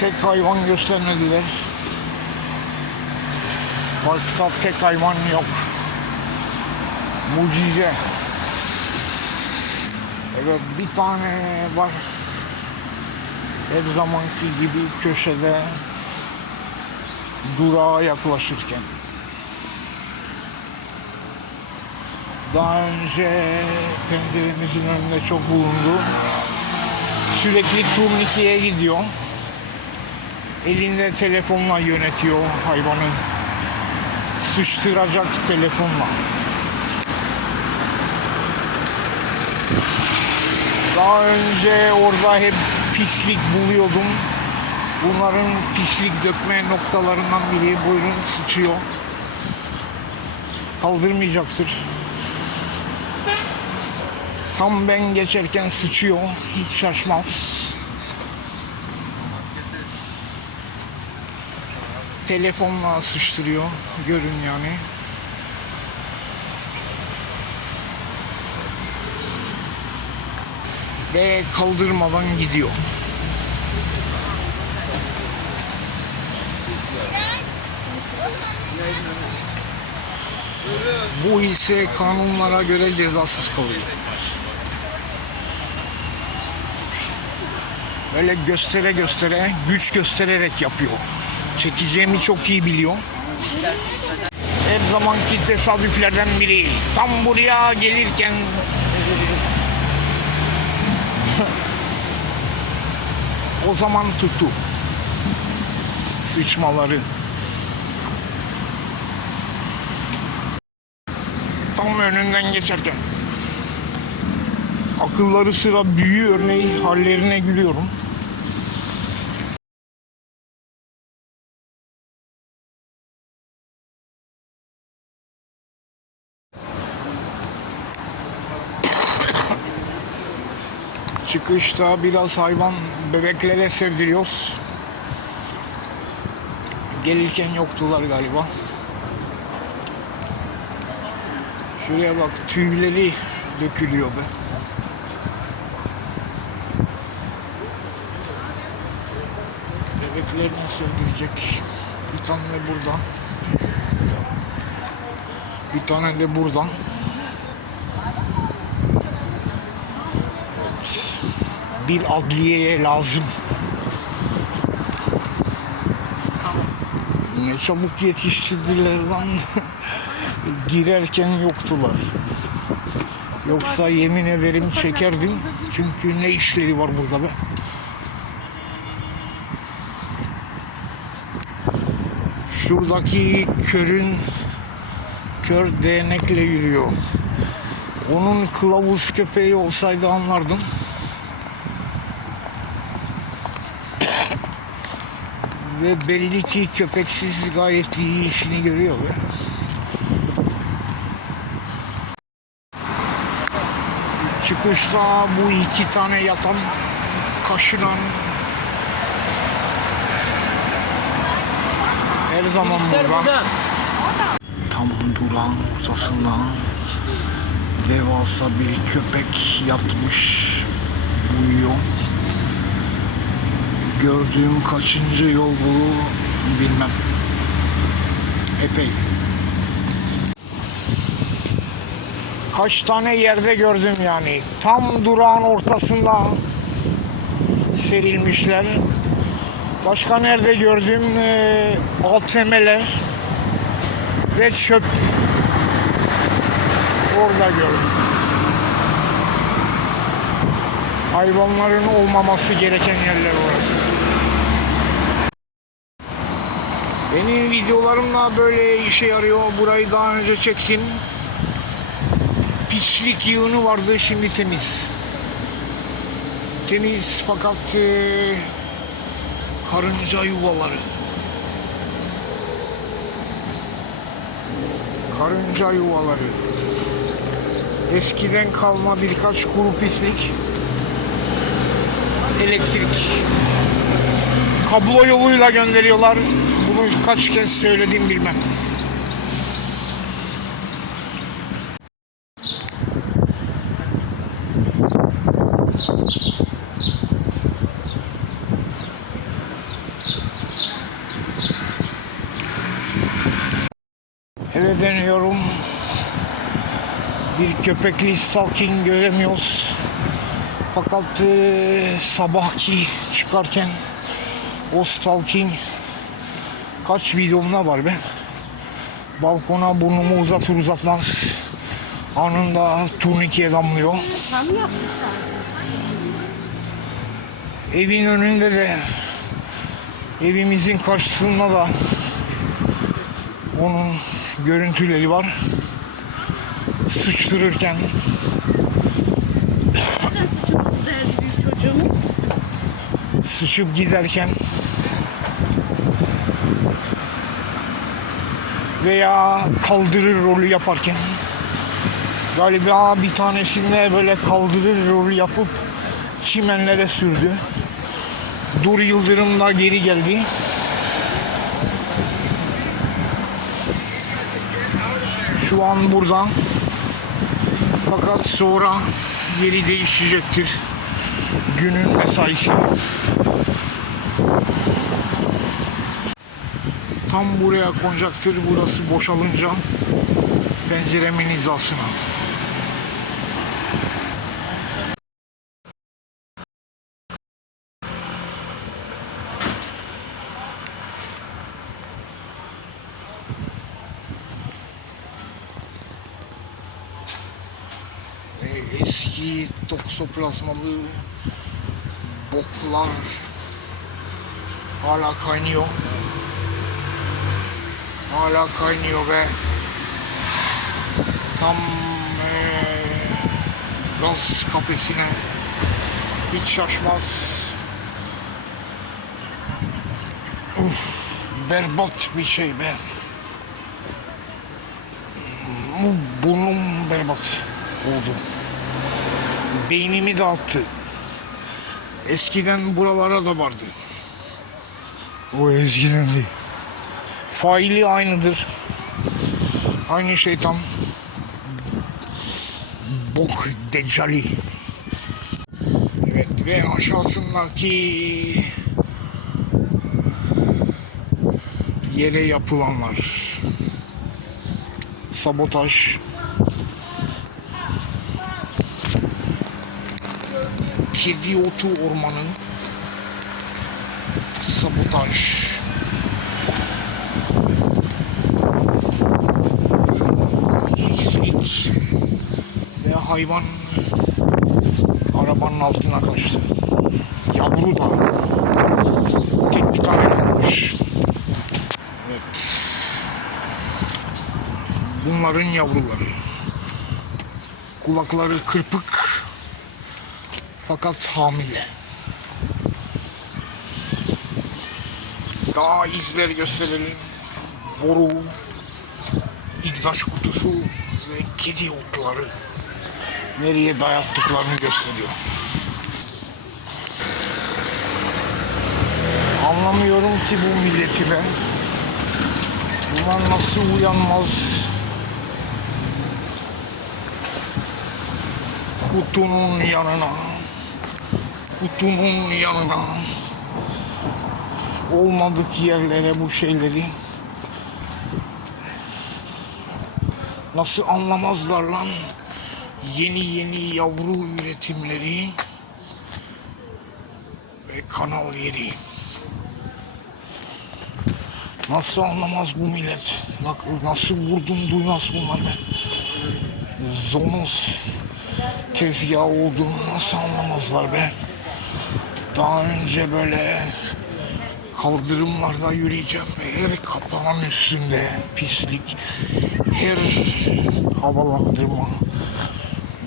tek hayvan göstermediler. Başka tek hayvan yok. Mucize. Evet bir tane var. Her zamanki gibi köşede durağa yaklaşırken. Daha önce penceremizin önünde çok bulundu. Sürekli turnikeye gidiyor. Elinde telefonla yönetiyor hayvanı. Sıçtıracak telefonla. Daha önce orada hep pislik buluyordum. Bunların pislik dökme noktalarından biri buyurun sıçıyor. Kaldırmayacaktır. Tam ben geçerken sıçıyor. Hiç şaşmaz. Telefonla sıçtırıyor. Görün yani. Ve kaldırmadan gidiyor. Bu ise kanunlara göre cezasız kalıyor. Böyle göstere göstere, güç göstererek yapıyor. Çekeceğimi çok iyi biliyor. Her zamanki tesadüflerden biri. Tam buraya gelirken o zaman tuttu. Sıçmaları. Tam önünden geçerken. Akılları sıra büyü örneği hallerine gülüyorum. Çıkışta biraz hayvan bebeklere sevdiriyoruz. Gelirken yoktular galiba. Şuraya bak tüyleri dökülüyor be. Bebeklerini sevdirecek. Bir tane de burada. Bir tane de burada. Bir adliyeye lazım. Ne çabuk yetiştirdiler lan. Girerken yoktular. Yoksa yemin ederim çekerdim. Çünkü ne işleri var burada be. Şuradaki körün kör değnekle yürüyor. Onun kılavuz köpeği olsaydı anlardım. Ve belli ki köpeksiz gayet iyi işini görüyor be. Çıkışta bu iki tane yatan, kaşınan her zaman burada. Tam durağın ortasında devasa bir köpek yatmış uyuyor. Gördüğüm kaçıncı yol bu bilmem. Epey. Kaç tane yerde gördüm yani. Tam durağın ortasında serilmişler. Başka nerede gördüm? Ee, ATM'ler ve çöp. Orada gördüm. Hayvanların olmaması gereken yerler orası. Benim videolarımla böyle işe yarıyor. Burayı daha önce çektim. Pislik yığını vardı şimdi temiz. Temiz fakat eee, karınca yuvaları. Karınca yuvaları. Eskiden kalma birkaç kuru pislik. Elektrik. Kablo yoluyla gönderiyorlar bunu kaç kez söyledim bilmem. Eve dönüyorum. Bir köpekli stalking göremiyoruz. Fakat e, sabahki çıkarken o stalking kaç videomda var be. Balkona burnumu uzatır uzatmaz anında turnikeye damlıyor. Evin önünde de evimizin karşısında da onun görüntüleri var. Sıçtırırken sıçıp giderken veya kaldırır rolü yaparken galiba bir tanesinde böyle kaldırır rolü yapıp çimenlere sürdü. Dur Yıldırım da geri geldi. Şu an burada. Fakat sonra yeri değişecektir. Günün mesaisi. Tam buraya konacaktır. Burası boşalınca penceremin hizasına. Eski toksoplazmalı boklar hala kaynıyor. Hala kaynıyor ve tam eee gaz kafesine hiç şaşmaz. Uf, berbat bir şey be. Bu Burnum berbat oldu. Beynimi dağıttı. Eskiden buralara da vardı. O eskiden değil. Faili aynıdır. Aynı şeytan. Bok deccali. Evet ve aşağısındaki yere yapılanlar. Sabotaj. Kedi otu ormanı. Sabotaj. Hiç ve hayvan arabanın altına kaçtı. Yavru da tek bir tane kalmış. Evet. Bunların yavruları. Kulakları kırpık fakat hamile. Daha izler gösterelim. Boru, İgzaç kutusu ve kedi otları nereye dayattıklarını gösteriyor. Anlamıyorum ki bu milleti ben. Bunlar nasıl uyanmaz? Kutunun yanına, kutunun yanına, olmadık yerlere bu şeyleri Nasıl anlamazlar lan? Yeni yeni yavru üretimleri ve kanal yeri. Nasıl anlamaz bu millet? Bak nasıl vurdum duymaz bunlar be. Zonos tezgahı olduğunu nasıl anlamazlar be? Daha önce böyle kaldırımlarda yürüyeceğim ve her kapağın üstünde pislik, her havalandırma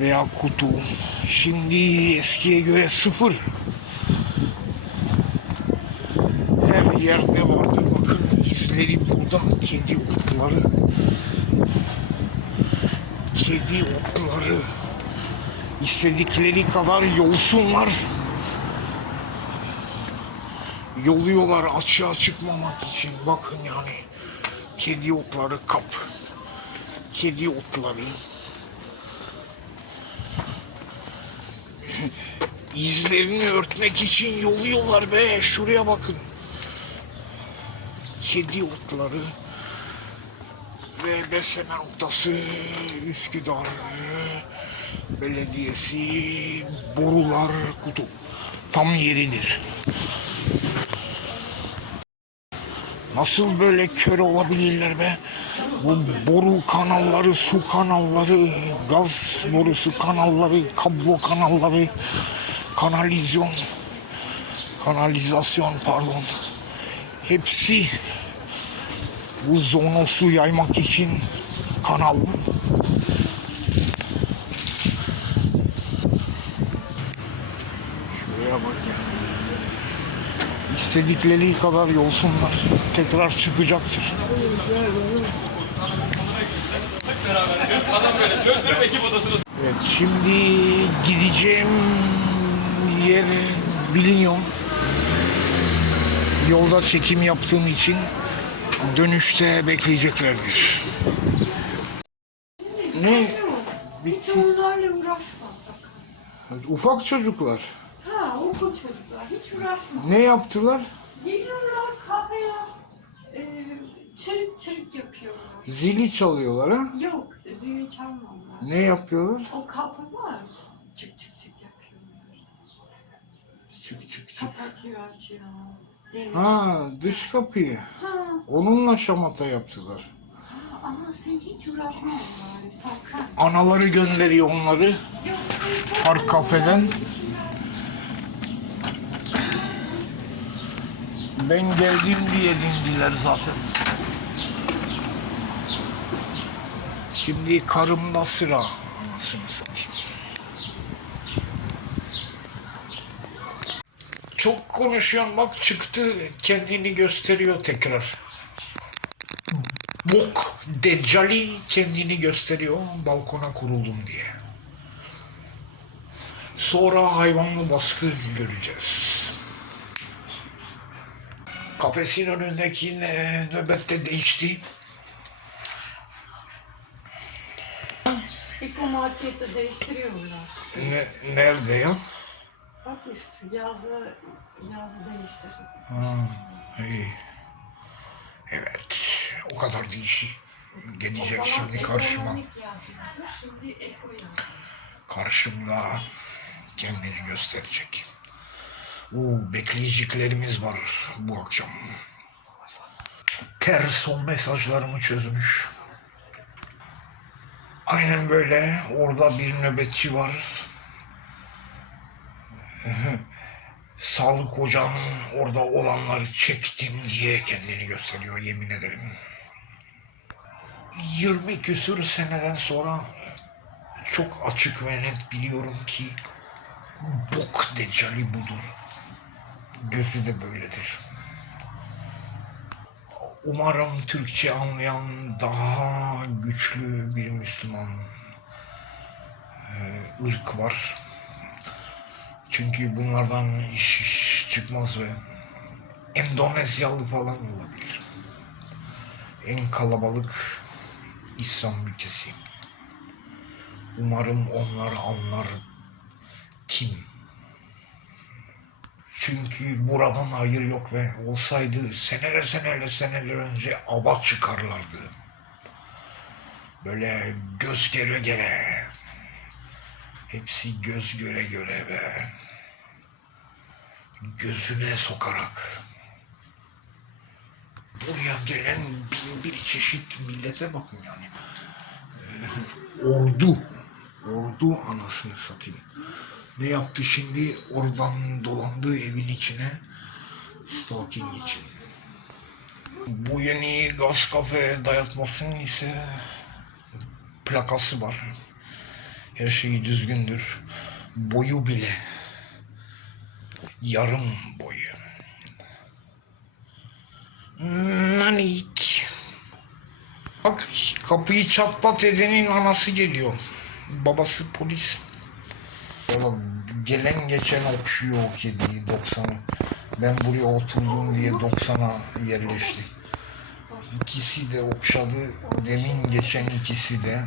veya kutu. Şimdi eskiye göre sıfır. Her yerde vardır bakın izleri burada kedi otları. Kedi otları. İstedikleri kadar yolsunlar yoluyorlar açığa çıkmamak için. Bakın yani kedi otları kap. Kedi otları. İzlerini örtmek için yoluyorlar be. Şuraya bakın. Kedi otları. ve besleme noktası Üsküdar Belediyesi Borular Kutu. Tam yeridir. Nasıl böyle kör olabilirler be? Bu boru kanalları, su kanalları, gaz borusu kanalları, kablo kanalları, kanalizasyon, kanalizasyon pardon. Hepsi bu zonosu yaymak için kanal. Şuraya bak ya. İstedikleri kadar yolsunlar. Tekrar çıkacaktır. Evet şimdi gideceğim biliniyor. Yolda çekim yaptığım için dönüşte bekleyeceklerdir. Ne? Hiç onlarla uğraşma sakın. Ufak çocuklar. Ha okul çocuklar hiç uğraşma. Ne yaptılar? Geliyorlar kafeye e, çırık çırık yapıyorlar. Zili çalıyorlar ha? Yok zili çalmıyorlar. Ne yapıyorlar? O kapı var. Kapatıyor açıyor. Demir. Ha dış kapıyı. Ha, Onunla şamata yaptılar. ha, ama sen hiç uğraşma sakın. Anaları gönderiyor onları park kafeden. Ben geldim diye dindiler zaten. Şimdi karımda sıra. Anasını satayım. Çok konuşuyorsun bak çıktı kendini gösteriyor tekrar. Bok Deccali kendini gösteriyor balkona kuruldum diye. Sonra hayvanlı baskı göreceğiz. Kafesin önündeki nöbette değişti. İlk o markette değiştiriyorlar. Ne, nerede ya? Bak işte yazı, yazı değiştirdi. Ha, iyi. Evet. O kadar değişik. Gelecek şimdi karşıma. yazıyordu, Şimdi eko. Karşımda kendini gösterecek. Oo, bekleyeceklerimiz var bu akşam. Ter son mesajlarımı çözmüş. Aynen böyle. Orada bir nöbetçi var. Sağlık hocamın orada olanları çektim diye kendini gösteriyor yemin ederim. 20 küsür seneden sonra çok açık ve net biliyorum ki bok deccali budur. Gözü de böyledir. Umarım Türkçe anlayan daha güçlü bir Müslüman e, ırk var. Çünkü bunlardan iş, iş çıkmaz ve Endonezyalı falan olabilir. En kalabalık İslam ülkesi. Umarım onlar anlar kim. Çünkü buradan hayır yok ve olsaydı seneler seneler seneler önce ava çıkarlardı. Böyle göz göre göre. Hepsi göz göre göre ve gözüne sokarak. Buraya gelen bin bir çeşit millete bakın yani. Ee, ordu. Ordu anasını satayım. Ne yaptı şimdi? Oradan dolandı evin içine. Stalking için. Bu yeni gaz kafe dayatmasının ise plakası var. Her şeyi düzgündür. Boyu bile. Yarım boyu. Nanik. Bak kapıyı çatlat edenin anası geliyor. Babası polis. Valla gelen geçen okşuyor o kediyi 90'ı. Ben buraya oturdum diye 90'a yerleşti. İkisi de okşadı. Demin geçen ikisi de.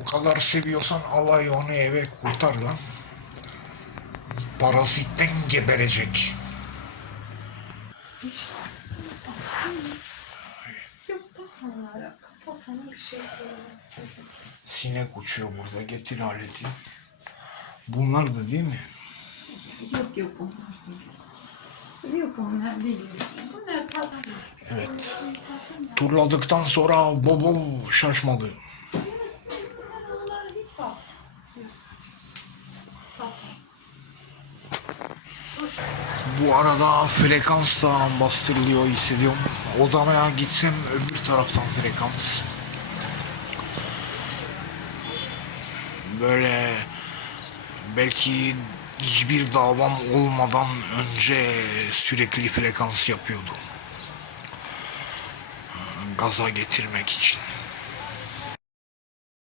O kadar seviyorsan alay onu eve kurtar lan. Parazitten geberecek. Şey. Sinek uçuyor burada. Getir aleti. Bunlar da değil mi? Yok yok onlar değil. Yok onlar değil. Bunlar pazar. Evet. Turladıktan sonra Bobo şaşmadı. Sen onlara hiç bak. Bak. Bu arada frekans da bastırılıyor hissediyorum. Odamaya gitsem öbür taraftan frekans. Böyle belki hiçbir davam olmadan önce sürekli frekans yapıyordu. Gaza getirmek için.